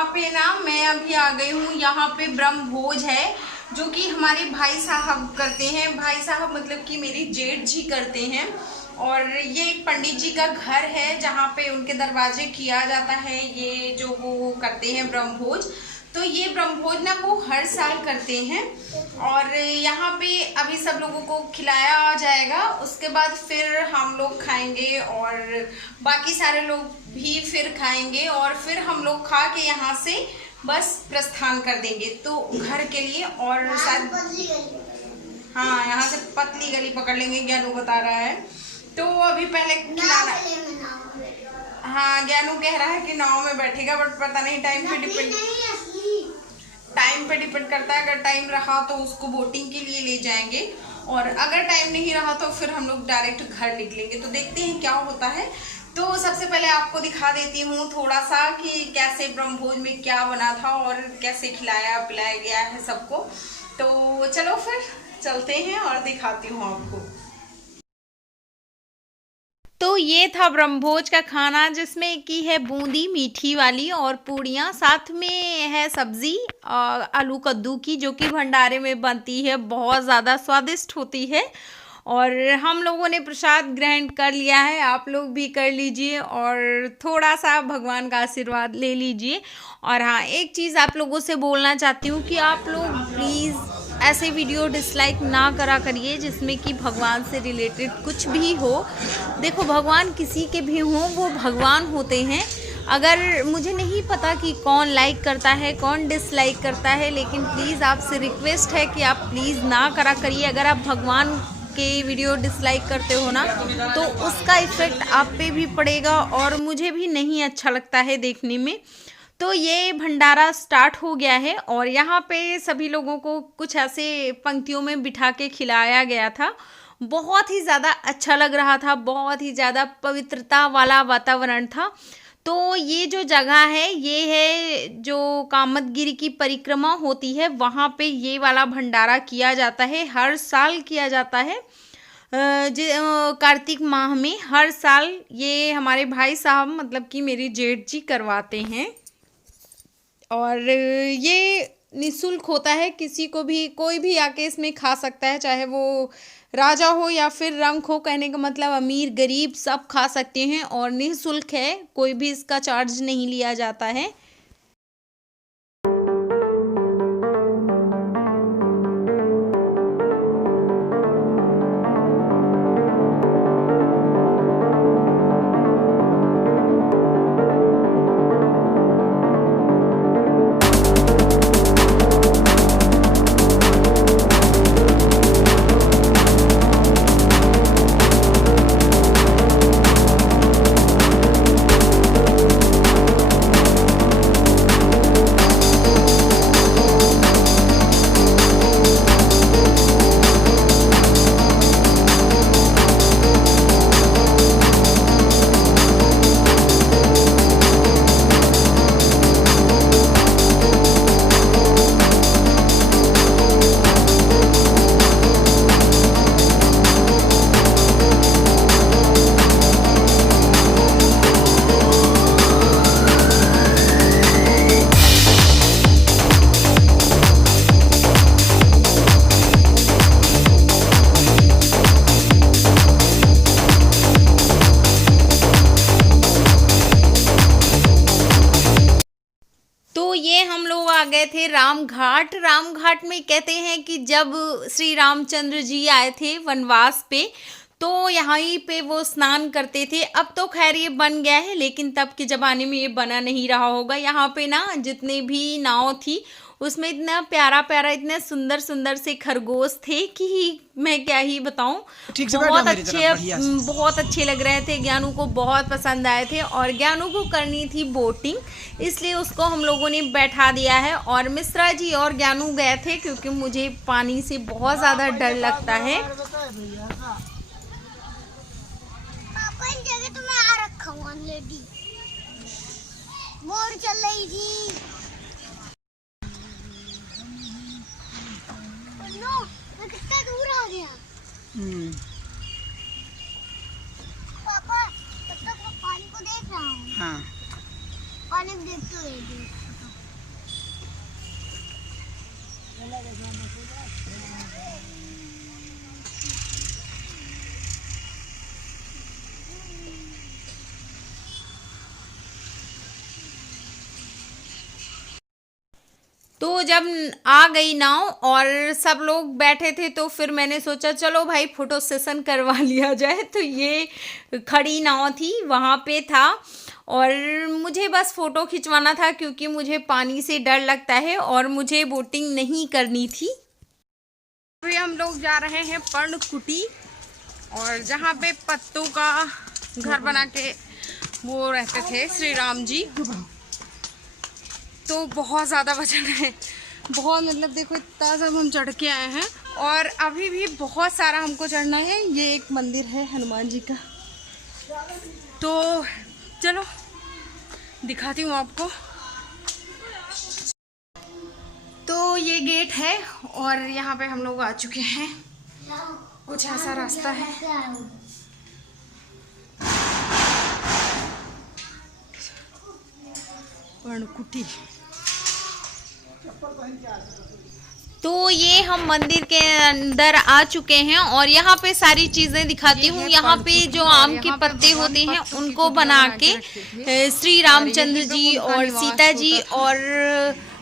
यहाँ पे ना मैं अभी आ गई हूँ। यहाँ पे ब्रह्म भोज है जो कि हमारे भाई साहब करते हैं। भाई साहब मतलब कि मेरे जेठ जी करते हैं। और ये एक पंडित जी का घर है जहाँ पे उनके दरवाजे किया जाता है ये जो वो करते हैं ब्रह्म भोज। तो ये ब्रह्म भोज ना वो हर साल करते हैं। और यहाँ पे अभी सब लोगों को खिलाया जाएगा, उसके बाद फिर हम लोग खाएंगे और बाकी सारे लोग भी फिर खाएंगे और फिर हम लोग खा के यहाँ से बस प्रस्थान कर देंगे तो घर के लिए। और शायद हाँ यहाँ से पतली गली पकड़ लेंगे, ज्ञानू बता रहा है। तो अभी पहले खिलाना, हाँ ज्ञानू कह रहा है कि नाव में बैठेगा, बट पता नहीं टाइम पे डिपेंड करता है। अगर टाइम रहा तो उसको बोटिंग के लिए ले जाएंगे और अगर टाइम नहीं रहा तो फिर हम लोग डायरेक्ट घर निकलेंगे। तो देखते हैं क्या होता है। तो सबसे पहले आपको दिखा देती हूँ थोड़ा सा कि कैसे ब्रह्मभोज में क्या बना था और कैसे खिलाया पिलाया गया है सबको। तो चलो फिर चलते हैं और दिखाती हूँ आपको। तो ये था ब्रह्मभोज का खाना जिसमें की है बूंदी मीठी वाली और पूड़ियाँ, साथ में है सब्जी आलू कद्दू की जो कि भंडारे में बनती है, बहुत ज़्यादा स्वादिष्ट होती है। और हम लोगों ने प्रसाद ग्रहण कर लिया है, आप लोग भी कर लीजिए और थोड़ा सा भगवान का आशीर्वाद ले लीजिए। और हाँ एक चीज़ आप लोगों से बोलना चाहती हूँ कि आप लोग प्लीज़ ऐसे वीडियो डिसलाइक ना करा करिए जिसमें कि भगवान से रिलेटेड कुछ भी हो। देखो भगवान किसी के भी हों, वो भगवान होते हैं। अगर मुझे नहीं पता कि कौन लाइक करता है कौन डिसलाइक करता है, लेकिन प्लीज़ आपसे रिक्वेस्ट है कि आप प्लीज़ ना करा करिए। अगर आप भगवान के वीडियो डिसलाइक करते हो ना तो उसका इफ़ेक्ट आप पे भी पड़ेगा और मुझे भी नहीं अच्छा लगता है देखने में। तो ये भंडारा स्टार्ट हो गया है और यहाँ पे सभी लोगों को कुछ ऐसे पंक्तियों में बिठा के खिलाया गया था। बहुत ही ज़्यादा अच्छा लग रहा था, बहुत ही ज़्यादा पवित्रता वाला वातावरण था। तो ये जो जगह है ये है जो कामदगिरी की परिक्रमा होती है, वहाँ पे ये वाला भंडारा किया जाता है, हर साल किया जाता है। कार्तिक माह में हर साल ये हमारे भाई साहब मतलब कि मेरे जेठ जी करवाते हैं। और ये निःशुल्क होता है, किसी को भी कोई भी आके इसमें खा सकता है, चाहे वो राजा हो या फिर रंक हो। कहने का मतलब अमीर गरीब सब खा सकते हैं और निःशुल्क है, कोई भी इसका चार्ज नहीं लिया जाता है। हम लोग आ गए थे राम घाट। राम घाट में कहते हैं कि जब श्री रामचंद्र जी आए थे वनवास पे तो यहाँ ही पे वो स्नान करते थे। अब तो खैर ये बन गया है, लेकिन तब के ज़माने में ये बना नहीं रहा होगा। यहाँ पे ना जितने भी नाव थी उसमें इतना प्यारा प्यारा इतने सुंदर सुंदर से खरगोश थे कि मैं क्या ही बताऊं। बहुत अच्छे लग रहे थे, ज्ञानू को बहुत पसंद आए थे। और ज्ञानू को करनी थी बोटिंग, इसलिए उसको हम लोगों ने बैठा दिया है। और मिश्रा जी और ज्ञानू गए थे क्योंकि मुझे पानी से बहुत ज़्यादा डर लगता है। मोर चल रही थी। मैं कितना दूर आ गया। पापा तब तक मैं पानी को देख रहा हूँ। हाँ पानी देखते हुए। तो जब आ गई नाव और सब लोग बैठे थे तो फिर मैंने सोचा चलो भाई फोटो सेशन करवा लिया जाए। तो ये खड़ी नाव थी, वहाँ पे था और मुझे बस फ़ोटो खिंचवाना था क्योंकि मुझे पानी से डर लगता है और मुझे बोटिंग नहीं करनी थी। अभी हम लोग जा रहे हैं पर्णकुटी, और जहाँ पे पत्तों का घर बना के वो रहते थे श्री राम जी। तो बहुत ज़्यादा वजन है, बहुत, मतलब देखो इतना सब हम चढ़ के आए हैं और अभी भी बहुत सारा हमको चढ़ना है। ये एक मंदिर है हनुमान जी का, तो चलो दिखाती हूँ आपको। तो ये गेट है और यहाँ पे हम लोग आ चुके हैं, कुछ ऐसा रास्ता है। पर्णकुटी। तो ये हम मंदिर के अंदर आ चुके हैं और यहाँ पे सारी चीजें दिखाती हूँ। यहाँ पे जो आम के पत्ते होते हैं उनको बना के श्री रामचंद्र जी और सीता जी और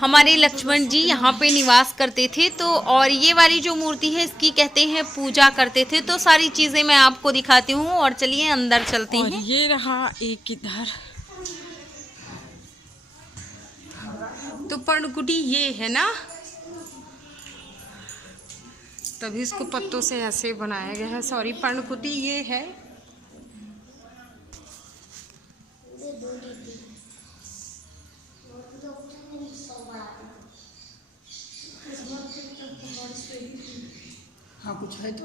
हमारे लक्ष्मण जी यहाँ पे निवास करते थे। तो और ये वाली जो मूर्ति है इसकी कहते हैं पूजा करते थे। तो सारी चीजें मैं आपको दिखाती हूँ और चलिए अंदर चलते हैं। ये रहा एक इधर, तो पर्णकुटी ये है ना, तभी इसको पत्तों से ऐसे बनाया गया है। सॉरी, पर्णकुटी ये है। हाँ कुछ है तो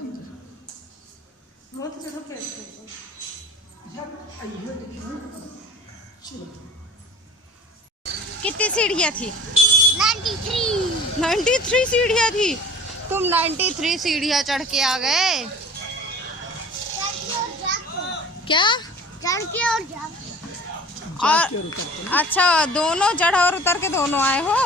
कितनी सीढ़ियाँ थी? 93 सीढ़ियाँ थी। तुम 93 सीढ़ियाँ चढ़ के आ गए क्या? और अच्छा, दोनों चढ़ और उतर के दोनों आए हो?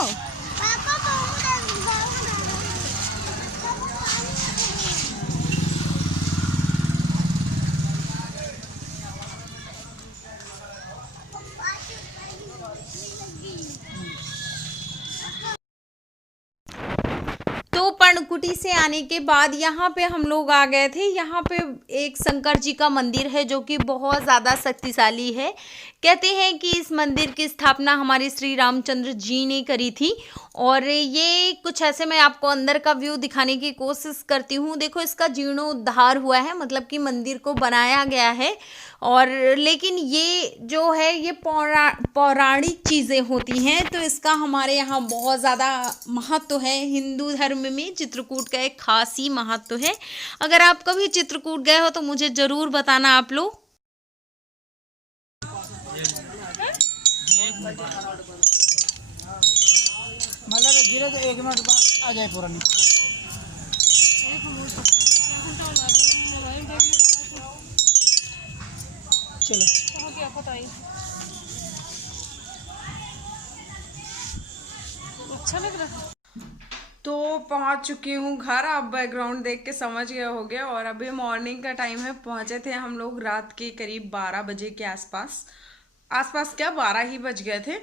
पर्णकुटी से आने के बाद यहाँ पे हम लोग आ गए थे। यहाँ पे एक शंकर जी का मंदिर है जो कि बहुत ज़्यादा शक्तिशाली है। कहते हैं कि इस मंदिर की स्थापना हमारे श्री रामचंद्र जी ने करी थी। और ये कुछ ऐसे मैं आपको अंदर का व्यू दिखाने की कोशिश करती हूँ। देखो, इसका जीर्णोद्धार हुआ है, मतलब कि मंदिर को बनाया गया है। और लेकिन ये जो है ये पौराणिक चीज़ें होती हैं, तो इसका हमारे यहाँ बहुत ज़्यादा महत्व है। हिंदू धर्म में चित्रकूट का एक खास ही महत्व है। अगर आप कभी चित्रकूट गए हो तो मुझे ज़रूर बताना आप लोग। मतलब गिरे तो 1 मिनट बाद आ जाए पूरा नहीं। चलो क्या पता ही अच्छा लग रहा। तो पहुंच चुकी हूँ घर। आप बैकग्राउंड देख के समझ गए होगे। और अभी मॉर्निंग का टाइम है। पहुंचे थे हम लोग रात के करीब 12 बजे के आसपास। आसपास क्या, 12 ही बज गए थे।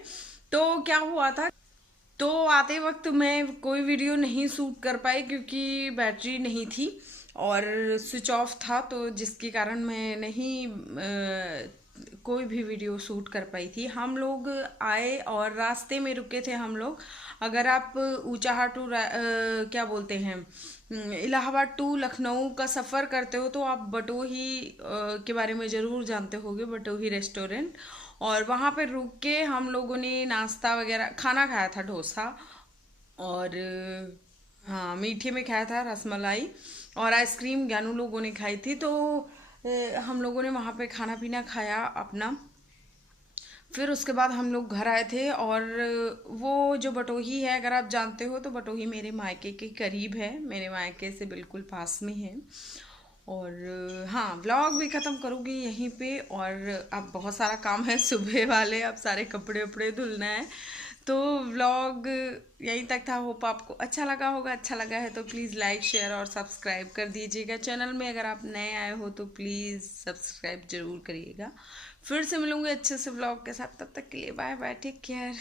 तो क्या हुआ था, तो आते वक्त मैं कोई वीडियो नहीं शूट कर पाई क्योंकि बैटरी नहीं थी और स्विच ऑफ था, तो जिसके कारण मैं नहीं कोई भी वीडियो शूट कर पाई थी। हम लोग आए और रास्ते में रुके थे हम लोग। अगर आप ऊंचाहाट टू क्या बोलते हैं, इलाहाबाद टू लखनऊ का सफ़र करते हो तो आप बटोही के बारे में ज़रूर जानते होगे, बटोही रेस्टोरेंट। और वहाँ पे रुक के हम लोगों ने नाश्ता वगैरह खाना खाया था, डोसा, और हाँ मीठे में खाया था रसमलाई, और आइसक्रीम ज्ञानू लोगों ने खाई थी। तो हम लोगों ने वहाँ पे खाना पीना खाया अपना। फिर उसके बाद हम लोग घर आए थे। और वो जो बटोही है, अगर आप जानते हो तो बटोही मेरे मायके के करीब है, मेरे मायके से बिल्कुल पास में है। और हाँ, व्लॉग भी ख़त्म करूँगी यहीं पे। और अब बहुत सारा काम है सुबह वाले, अब सारे कपड़े वपड़े धुलना है। तो व्लॉग यहीं तक था। होप आपको अच्छा लगा होगा। अच्छा लगा है तो प्लीज़ लाइक, शेयर और सब्सक्राइब कर दीजिएगा। चैनल में अगर आप नए आए हो तो प्लीज़ सब्सक्राइब ज़रूर करिएगा। फिर से मिलूंगी अच्छे से व्लॉग के साथ। तब तक के लिए बाय बाय, टेक केयर।